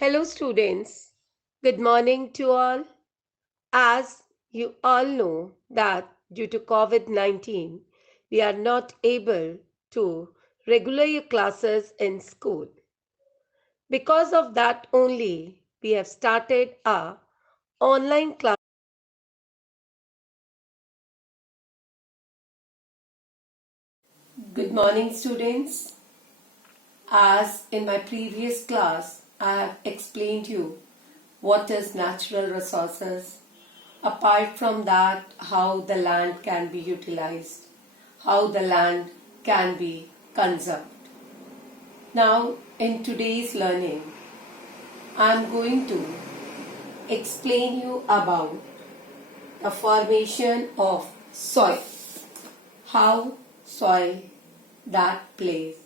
Hello, students. Good morning to all. As you all know that due to COVID-19, we are not able to regular classes in school. Because of that only, we have started our online class. Good morning, students. As in my previous class, I have explained you what is natural resources. Apart from that, how the land can be utilized, how the land can be conserved. Now, in today's learning, I am going to explain you about the formation of soil, how soil that plays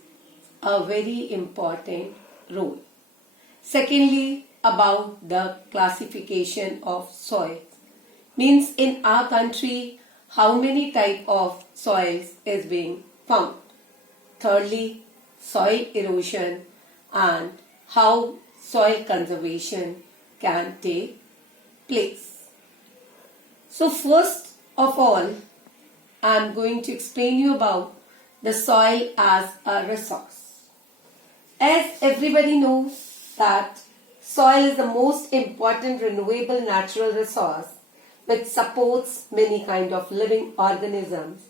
a very important role. Secondly, about the classification of soil. Means in our country, how many type of soils is being found. Thirdly, soil erosion and how soil conservation can take place. So first of all, I am going to explain you about the soil as a resource. As everybody knows that soil is the most important renewable natural resource which supports many kind of living organisms,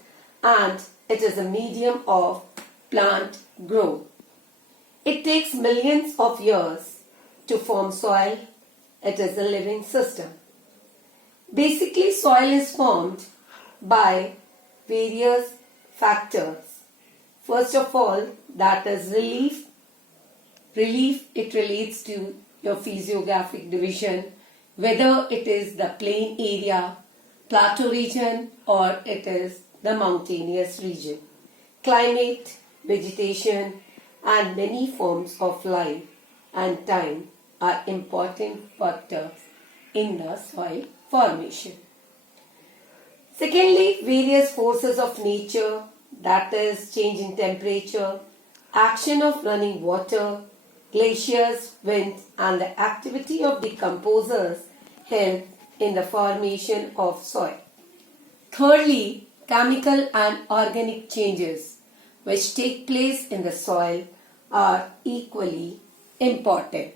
and it is a medium of plant growth. It takes millions of years to form soil. It is a living system. Basically, soil is formed by various factors. First of all, that is relief. Relief, it relates to your physiographic division, whether it is the plain area, plateau region, or it is the mountainous region. Climate, vegetation, and many forms of life and time are important factors in the soil formation. Secondly, various forces of nature, that is change in temperature, action of running water, glaciers, winds, and the activity of decomposers help in the formation of soil. Thirdly, chemical and organic changes which take place in the soil are equally important,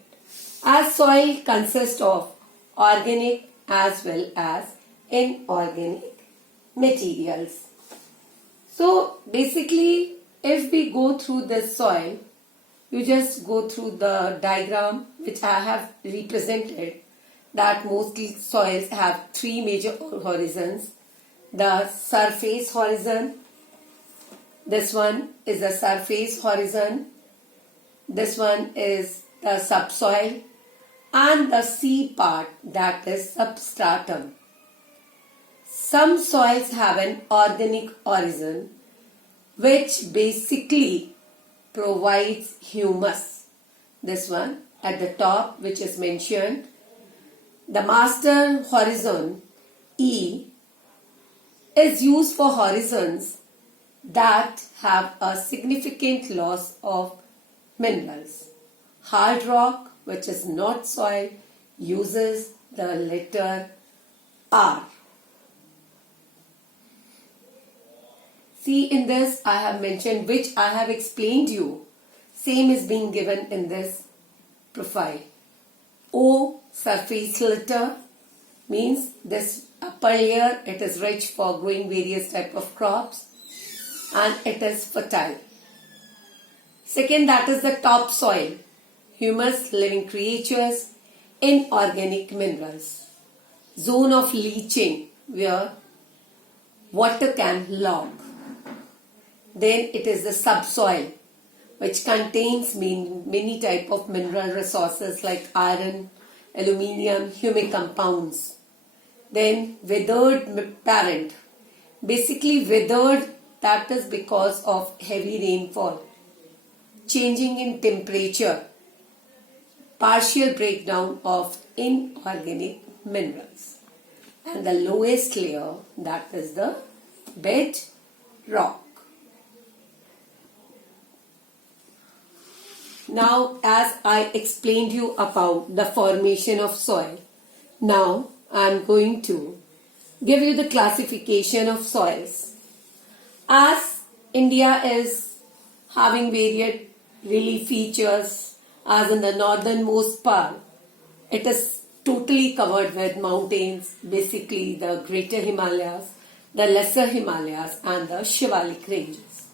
as soil consists of organic as well as inorganic materials. So basically, if we go through this soil, you just go through the diagram which I have represented, that mostly soils have three major horizons. The surface horizon, this one is the surface horizon, this one is the subsoil, and the C part, that is substratum. Some soils have an organic horizon which basically provides humus. This one at the top, which is mentioned, the master horizon E is used for horizons that have a significant loss of minerals. Hard rock, which is not soil, uses the letter R. See, in this I have mentioned, which I have explained you. Same is being given in this profile. O, surface litter, means this upper layer, it is rich for growing various type of crops and it is fertile. Second, that is the topsoil, humus, living creatures, inorganic minerals. Zone of leaching, where water can log. Then it is the subsoil, which contains many type of mineral resources like iron, aluminium, humic compounds. Then withered parent. Basically withered, that is because of heavy rainfall, changing in temperature, partial breakdown of inorganic minerals. And the lowest layer, that is the bedrock. Now, as I explained you about the formation of soil, now I am going to give you the classification of soils. As India is having varied relief features, as in the northernmost part, it is totally covered with mountains, basically the greater Himalayas, the lesser Himalayas, and the Shivalik ranges.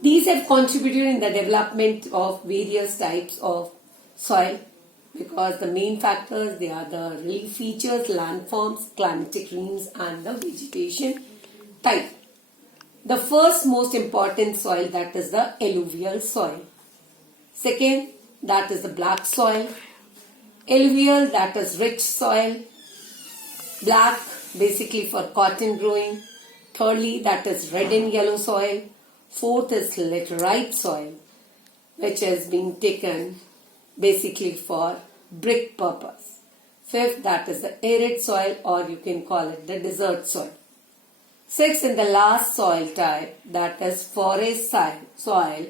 These have contributed in the development of various types of soil because the main factors, they are the relief features, landforms, climatic regions, and the vegetation type. The first most important soil, that is the alluvial soil. Second, that is the black soil. Alluvial, that is rich soil. Black, basically for cotton growing. Thirdly, that is red and yellow soil. Fourth is laterite soil, which is being taken basically for brick purpose. Fifth, that is the arid soil, or you can call it the desert soil. Sixth, in the last soil type, that is forest soil,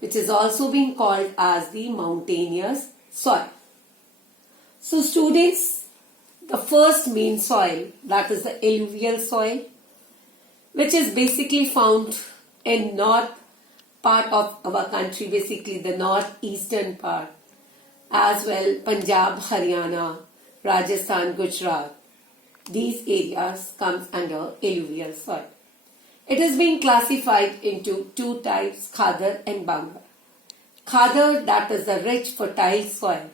which is also being called as the mountainous soil. So students, the first main soil, that is the alluvial soil, which is basically found in north part of our country, basically the northeastern part, as well Punjab, Haryana, Rajasthan, Gujarat. These areas comes under alluvial soil. It is being classified into two types, Khadar and Bangar. Khadar, that is the rich fertile soil,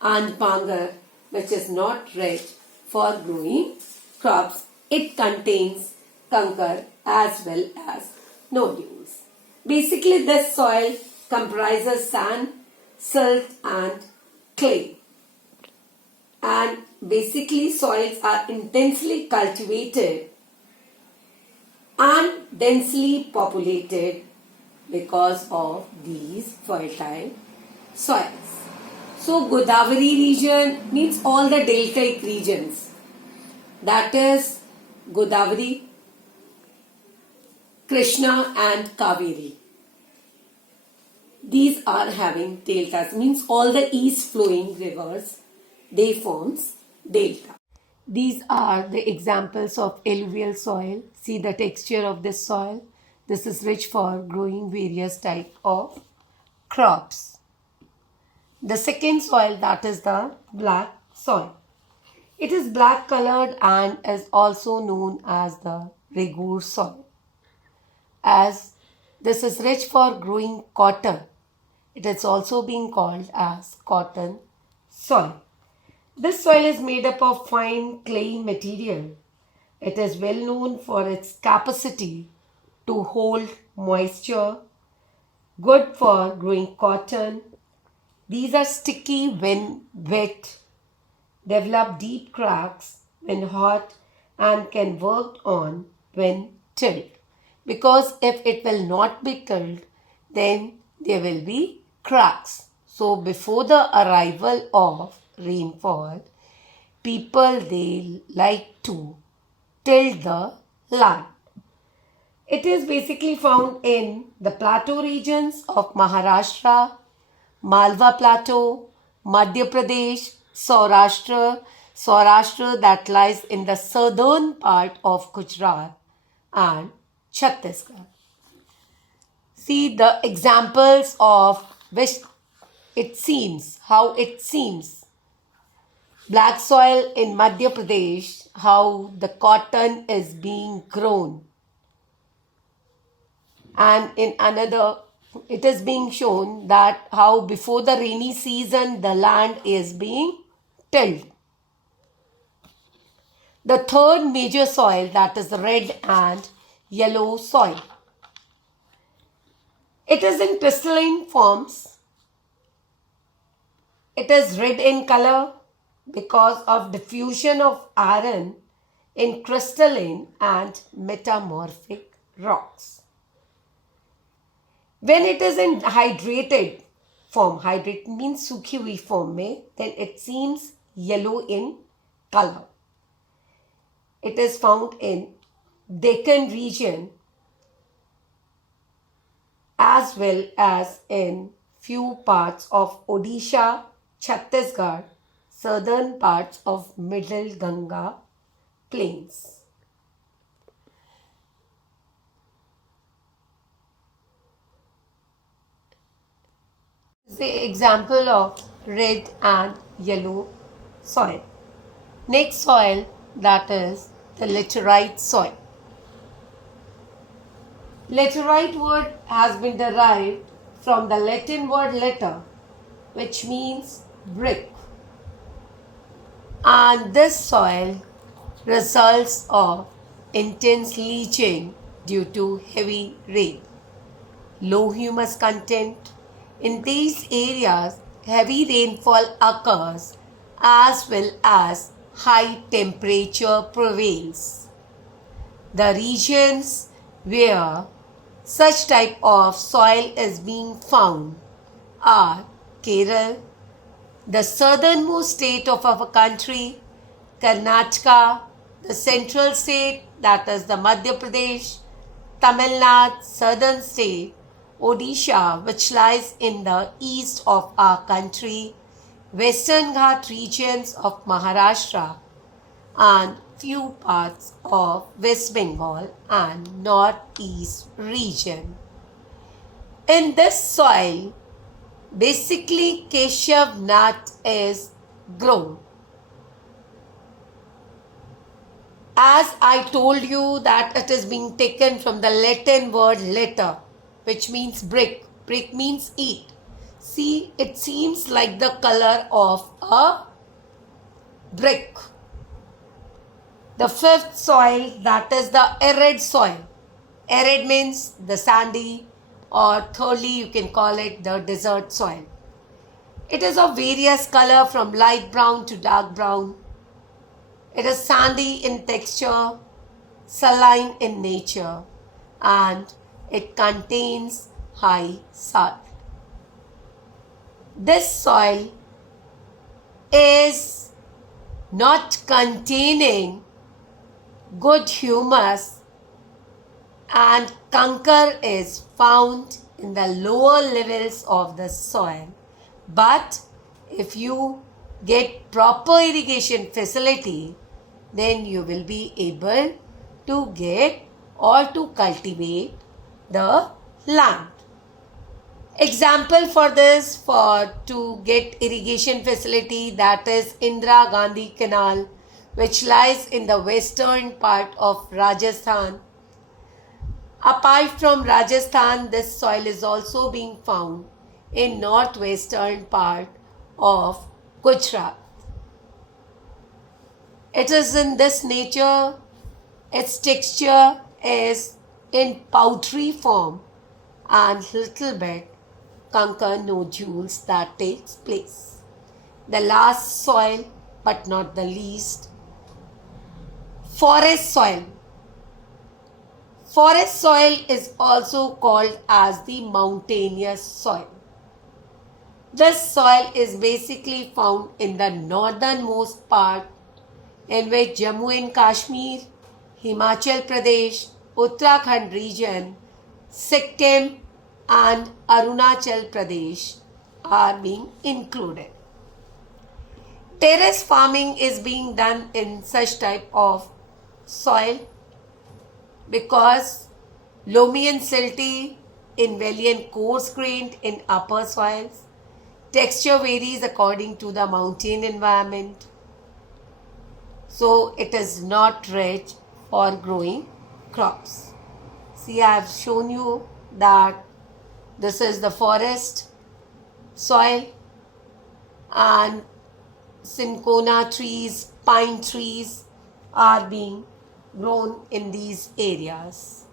and Bangar, which is not rich for growing crops. It contains kankar as well as nodules. Basically, this soil comprises sand, silt, and clay. And basically, soils are intensely cultivated and densely populated because of these fertile soils. So, Godavari region means all the deltaic regions. That is Godavari, Krishna and Kaveri. These are having deltas, means all the east flowing rivers, they forms delta. These are the examples of alluvial soil. See the texture of this soil. This is rich for growing various type of crops. The second soil, that is the black soil. It is black colored and is also known as the Regur soil. As this is rich for growing cotton, it is also being called as cotton soil. This soil is made up of fine clay material. It is well known for its capacity to hold moisture, good for growing cotton. These are sticky when wet, develop deep cracks when hot, and can work on when tilled. Because if it will not be tilled, then there will be cracks. So before the arrival of rainfall, people, they like to till the land. It is basically found in the plateau regions of Maharashtra, Malwa Plateau, Madhya Pradesh, Saurashtra that lies in the southern part of Gujarat, and Chhattisgarh. See the examples of which it seems, how it seems. Black soil in Madhya Pradesh, how the cotton is being grown. And in another, it is being shown that how before the rainy season the land is being tilled. The third major soil, that is the red and yellow soil. It is in crystalline forms. It is red in color because of diffusion of iron in crystalline and metamorphic rocks. When it is in hydrated form, hydrated means सूखी हुई form में, then it seems yellow in color. It is found in Deccan region as well as in few parts of Odisha, Chhattisgarh, southern parts of Middle Ganga plains. The example of red and yellow soil. Next soil, that is the laterite soil. Laterite word has been derived from the Latin word later, which means brick. And this soil results of intense leaching due to heavy rain. Low humus content. In these areas, heavy rainfall occurs as well as high temperature prevails. The regions where such type of soil is being found are Kerala, the southernmost state of our country, Karnataka, the central state, that is the Madhya Pradesh, Tamil Nadu, southern state, Odisha, which lies in the east of our country, Western Ghat regions of Maharashtra, and few parts of West Bengal and northeast region. In this soil, basically Keshav nut is grown. As I told you that it is being taken from the Latin word later, which means brick. Brick means eat. See, it seems like the color of a brick. The fifth soil, that is the arid soil. Arid means the sandy, or thirdly you can call it the desert soil. It is of various color from light brown to dark brown. It is sandy in texture, saline in nature, and it contains high salt. This soil is not containing good humus, and kankar is found in the lower levels of the soil. But if you get proper irrigation facility, then you will be able to get or to cultivate the land. Example for this, for to get irrigation facility, that is Indira Gandhi Canal, which lies in the western part of Rajasthan. Apart from Rajasthan, this soil is also being found in northwestern part of Gujarat. It is in this nature, its texture is in powdery form and little bit kankar nodules that takes place. The last soil, but not the least, forest soil. Forest soil is also called as the mountainous soil. This soil is basically found in the northernmost part, in which Jammu and Kashmir, Himachal Pradesh, Uttarakhand region, Sikkim and Arunachal Pradesh are being included. Terrace farming is being done in such type of soil because loamy and silty in valley and coarse grained in upper soils. Texture varies according to the mountain environment. So it is not rich for growing crops. See, I have shown you that this is the forest soil and cinchona trees, pine trees are being grown in these areas.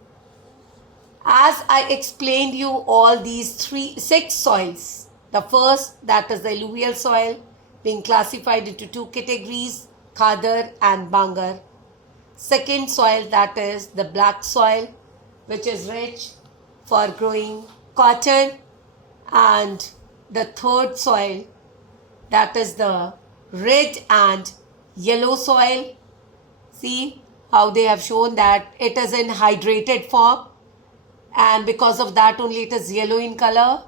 As I explained you all these six soils, the first, that is the alluvial soil, being classified into two categories, Khadar and Bangar. Second soil, that is the black soil, which is rich for growing cotton. And the third soil, that is the red and yellow soil. See how they have shown that it is in hydrated form, and because of that only it is yellow in color.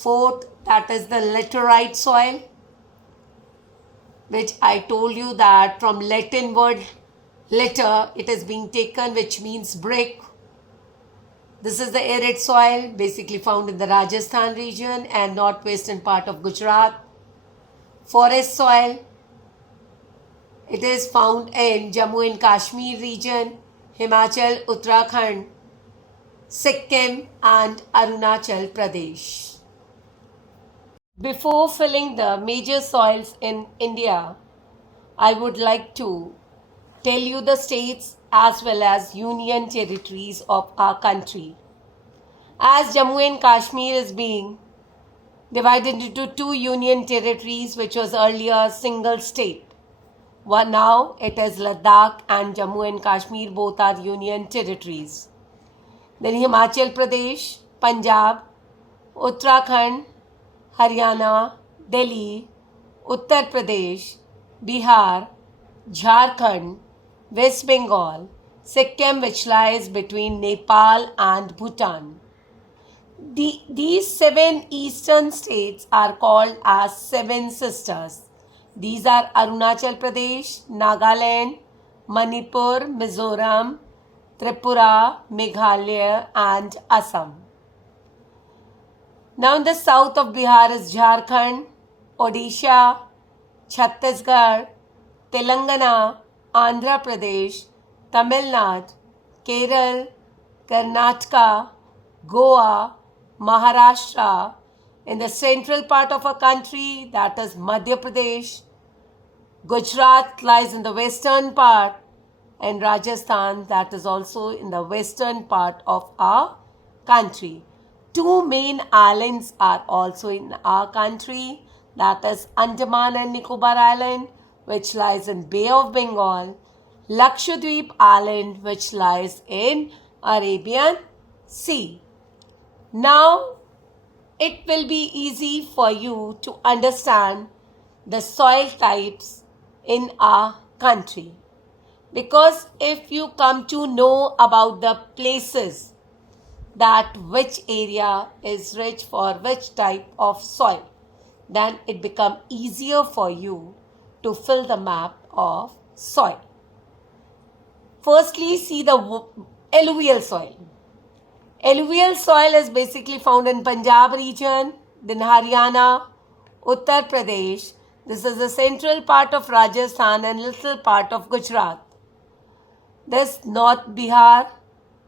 Fourth, that is the laterite soil, which I told you that from Latin word later it is being taken, which means brick. This is the arid soil, basically found in the Rajasthan region and northwestern part of Gujarat. Forest soil, it is found in Jammu and Kashmir region, Himachal, Uttarakhand, Sikkim and Arunachal Pradesh. Before filling the major soils in India, I would like to tell you the states as well as union territories of our country. As Jammu and Kashmir is being divided into two union territories, which was earlier a single state. Now it is Ladakh and Jammu and Kashmir, both are union territories. Then Himachal Pradesh, Punjab, Uttarakhand, Haryana, Delhi, Uttar Pradesh, Bihar, Jharkhand, West Bengal, Sikkim, which lies between Nepal and Bhutan. These 7 eastern states are called as 7 sisters. These are Arunachal Pradesh, Nagaland, Manipur, Mizoram, Tripura, Meghalaya and Assam. Now in the south of Bihar is Jharkhand, Odisha, Chhattisgarh, Telangana, Andhra Pradesh, Tamil Nadu, Kerala, Karnataka, Goa, Maharashtra. In the central part of our country, that is Madhya Pradesh. Gujarat lies in the western part, and Rajasthan, that is also in the western part of our country. 2 main islands are also in our country, that is Andaman and Nicobar Island, which lies in Bay of Bengal, Lakshadweep Island, which lies in Arabian Sea. Now, it will be easy for you to understand the soil types in our country. Because if you come to know about the places that which area is rich for which type of soil, then it becomes easier for you to fill the map of soil. Firstly, see the alluvial soil. Alluvial soil is basically found in Punjab region, then Haryana, Uttar Pradesh. This is the central part of Rajasthan and little part of Gujarat. This North Bihar,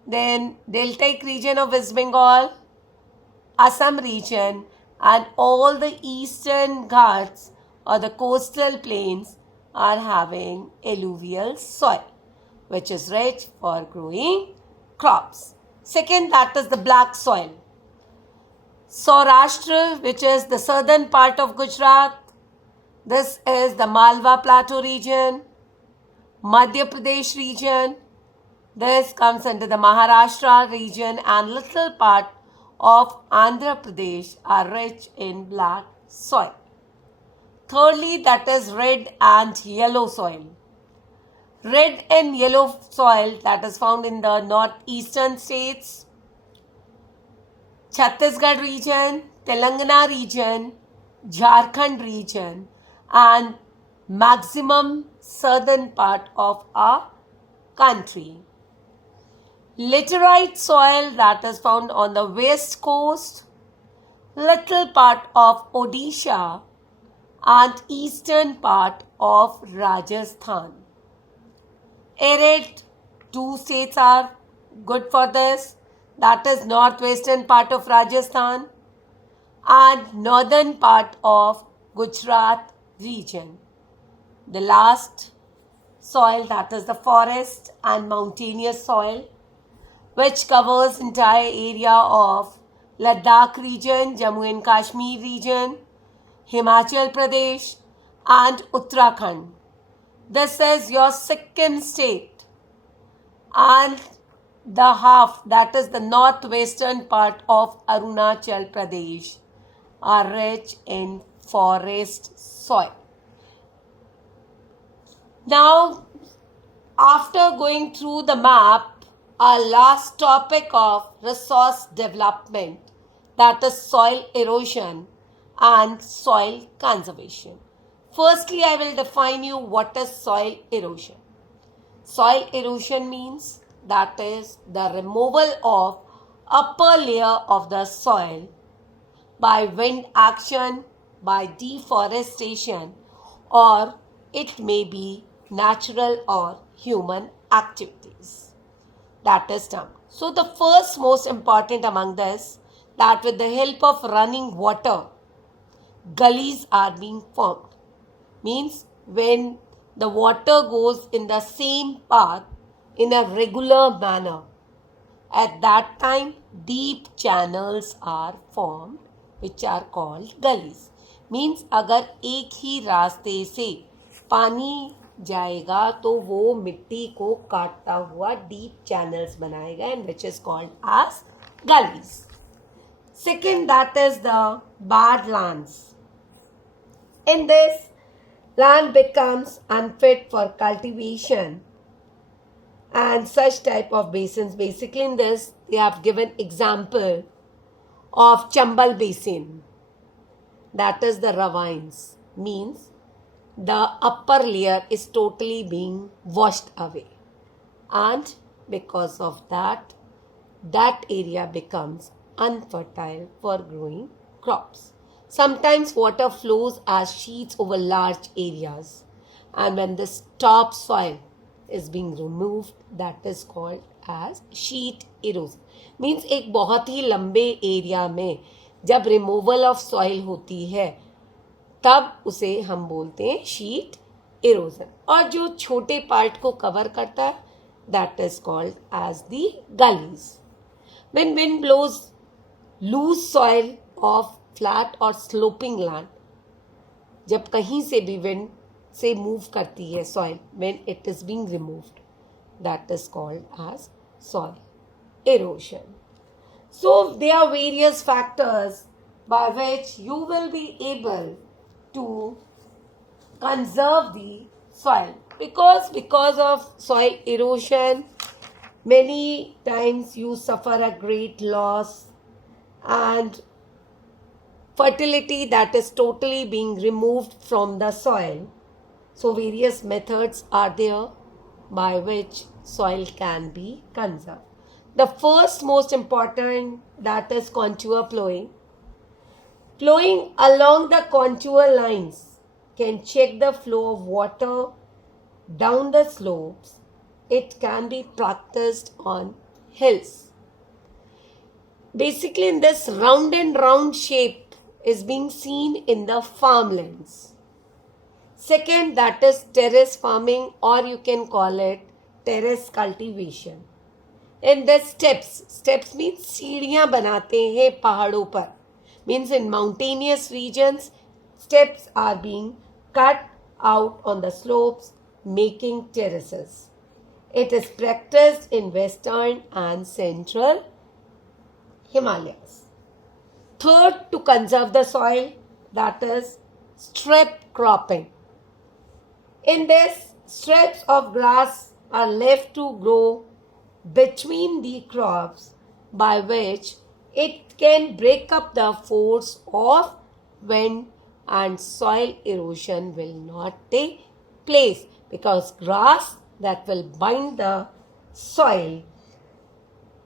then Deltaic region of West Bengal, Assam region and all the eastern Ghats or the coastal plains are having alluvial soil, which is rich for growing crops. Second, that is the black soil. Saurashtra, which is the southern part of Gujarat. This is the Malwa Plateau region, Madhya Pradesh region. This comes under the Maharashtra region and little part of Andhra Pradesh are rich in black soil. Thirdly, that is red and yellow soil. Red and yellow soil that is found in the northeastern states, Chhattisgarh region, Telangana region, Jharkhand region and maximum southern part of our country. Laterite soil that is found on the west coast, little part of Odisha and eastern part of Rajasthan. Arid, 2 states are good for this, that is northwestern part of Rajasthan and northern part of Gujarat region. The last soil, that is the forest and mountainous soil, which covers entire area of Ladakh region, Jammu and Kashmir region, Himachal Pradesh and Uttarakhand. This is your Sikkim state and the half, that is the northwestern part of Arunachal Pradesh, are rich in forest soil. Now, after going through the map, our last topic of resource development, that is soil erosion and soil conservation. Firstly, I will define you what is soil erosion. Soil erosion means that is the removal of upper layer of the soil by wind action, by deforestation, or it may be natural or human activities. That is done. So the first most important among this, that with the help of running water, gullies are being formed. Means when the water goes in the same path in a regular manner, at that time deep channels are formed which are called gullies. Means अगर एक ही रास्ते से पानी जाएगा तो वो मिट्टी को काटता हुआ डीप चैनल्स बनाएगा and which is called as gullies. Second, that is the badlands. In this, land becomes unfit for cultivation and such type of basins. Basically in this, they have given example of Chambal Basin. That is the ravines. Means the upper layer is totally being washed away. And because of that, that area becomes unfertile for growing crops. Sometimes water flows as sheets over large areas, and when this top soil is being removed, that is called as sheet erosion. Means एक बहुत ही लंबे area में जब removal of soil होती है तब उसे हम बोलते हैं शीट इरोजन, और जो छोटे पार्ट को कवर करता है that is called as the gullies. When wind blows loose soil of flat or sloping land, जब कहीं से भी wind से मूव करती है soil, when it is being removed, that is called as soil erosion. So there are various factors by which you will be able to conserve the soil, because of soil erosion many times you suffer a great loss and fertility that is totally being removed from the soil. So various methods are there by which soil can be conserved. The first most important, that is contour plowing. Plowing along the contour lines can check the flow of water down the slopes. It can be practiced on hills. Basically, in this round and round shape is being seen in the farmlands. Second, that is terrace farming, or you can call it terrace cultivation. In the steps means सीढ़ियाँ बनाते हैं पहाड़ों पर. Means in mountainous regions, steps are being cut out on the slopes, making terraces. It is practiced in western and central Himalayas. Third, to conserve the soil, that is strip cropping. In this, strips of grass are left to grow between the crops, by which it can break up the force of wind and soil erosion will not take place, because grass that will bind the soil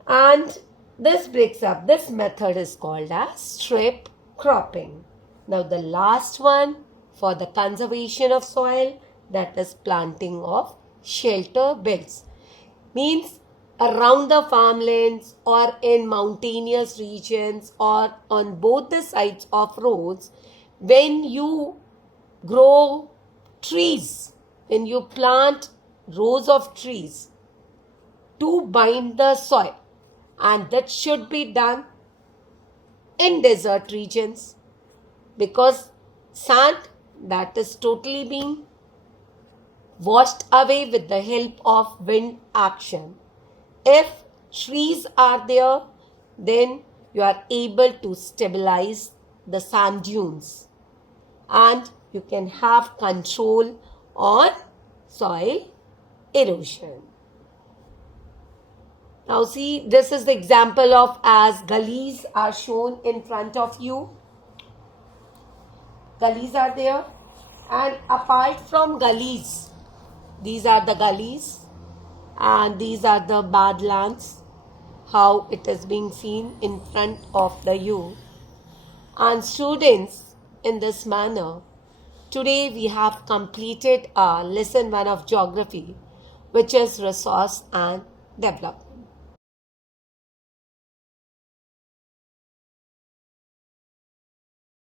and this breaks up. This method is called as strip cropping. Now the last one for the conservation of soil, that is planting of shelter belts. Means around the farmlands or in mountainous regions or on both the sides of roads, when you grow trees, when you plant rows of trees to bind the soil, and that should be done in desert regions, because sand that is totally being washed away with the help of wind action. If trees are there, then you are able to stabilize the sand dunes and you can have control on soil erosion. Now see, this is the example of as gullies are shown in front of you. Gullies are there, and apart from gullies, these are the gullies and these are the badlands, how it is being seen in front of the you. And students, in this manner, today we have completed our lesson 1 of geography, which is resource and development.